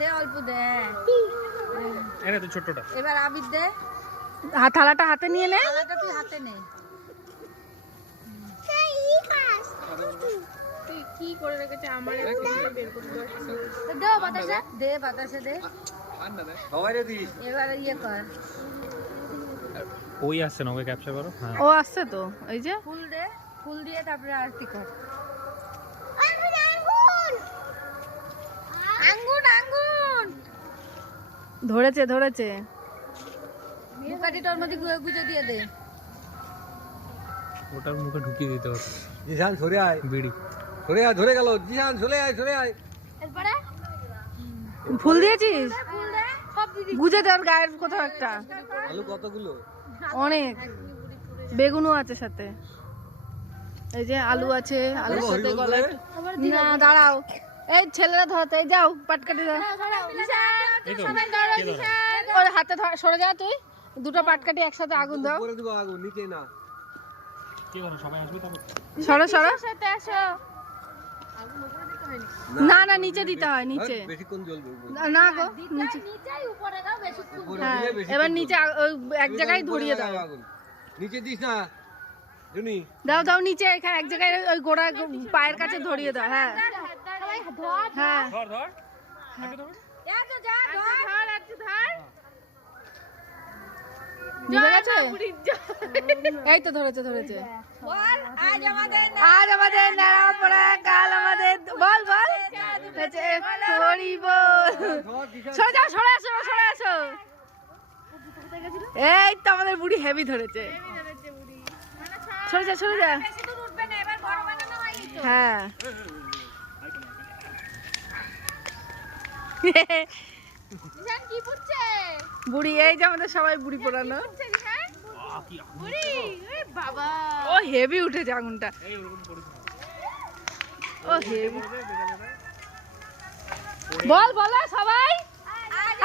দে অল্প দে। এনে তো ছোটটা। এবার আবির দে। থালাটা হাতে নিয়ে নে। থালাটা তুই হাতে নে। তুই কি করে রেখেছে আমার বের করে দে বাতাসে দে, বাতাসে দে। সবাই রে দিস। এবার ইয়ে কর, ওই আসছে না, ওকে ক্যাপচার করো। হ্যাঁ ও আসছে তো, এই যে ফুল দে, ফুল দিয়ে তারপরে আরতি কর। আঙ্গুর আঙ্গুর ধরেছে ধরেছে। বুকাটিটার মধ্যে গুজে দিয়ে দে। ওটার মুখে ঢুকিয়ে দিতে হবে। জিশান সরে আয়, বিড়ি সরে আয়, ধরে গেল। জিশান সরে আয়, সরে আয়। এরপরে ফুল দিয়েছিস? ফুল দে, সব দিদি। গুজে দে ওর গায়ের কোথাও একটা। আলু কতগুলো? অনেক, বেগুনও আছে সাথে। এই যে আলু আছে, আলুর সাথে গলায়। না দাঁড়াও, এই ছেলেরা ধরতে, এই যাও পাটকাঠি ধর। এই তো ওর হাতে সরে যা, তুই দুটো পাটকাঠি একসাথে আগুন দাও। করে দিব আগুন, নিচে না। কি করো, সবাই আসবে তারপর। সরো সরো। সাথে আসো। না না, নিচে দিতে হয়, নিচে। বেশিক্ষণ জ্বলবে। না গো, নিচে। নিচেই উপরে দাও বেশি। উপরে হ্যাঁ, দিলে বেশিক্ষণ এবার নিচে ওই এক জ্বলবে। জায়গায় উপরে ধরিয়ে দাও। লাগাও আগুন। নিচে দিস না জুনি। দাও দাও নিচে, এখানে এক জায়গায় ওই গোড়া পায়ের কাছে ধরিয়ে দাও। হ্যাঁ হ্যাঁ, ধর ধর আগে ধর। যা তো যা ধর। ধর একটু ধর। নিভে গেছে? বুড়ির জল। এই তো ধরেছে ধরেছে। বল আজ আমাদের আজ আমাদের নেড়া পড়া, কাল আমাদের বল বল হরি বল। সরে যাও, সরে আসো, সরে আসো। এই তো আমাদের বুড়ি হেভি ধরেছে। সরে যা, সরে যা। বেশি দূর উঠবে না, এবার বড় বানানো হয়নি তো। হ্যাঁ জিশান কি পুচ্ছে? বুড়ি, এই যে আমাদের সবাই বুড়ি পোড়ানো। জিশান বুড়ি, ওরে বাবা। ও হেভি উঠেছে আগুনটা, এই ওরকম করিস না। ও হেভি। বল বলো সবাই।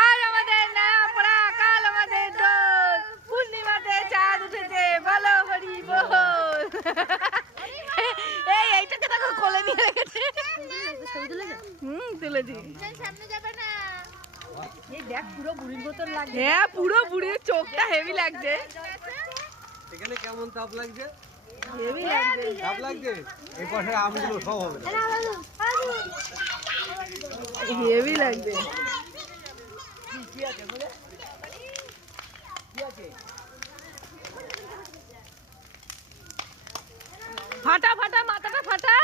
আজ আমাদের নেড়া পড়া, কাল আমাদের দোল, পূর্ণিমাতে চাঁদ উঠেছে, বলো হরি বল। এই এইটাকে দেখো কোলে নিয়ে রেখেছে। তুলেছি। জিশান সামনে যাবে না। এই দেখ পুরো বুড়ির মতন লাগে। হ্যাঁ পুরো বুড়ির চোখটা হেভি লাগছে, এখানে কেমন তাপ লাগছে? হেভি লাগছে। তাপ লাগছে? এই পাশের আমগুলো সব হবে না। হেভি লাগছে। ফাটা ফাটা, মাথাটা ফাটা।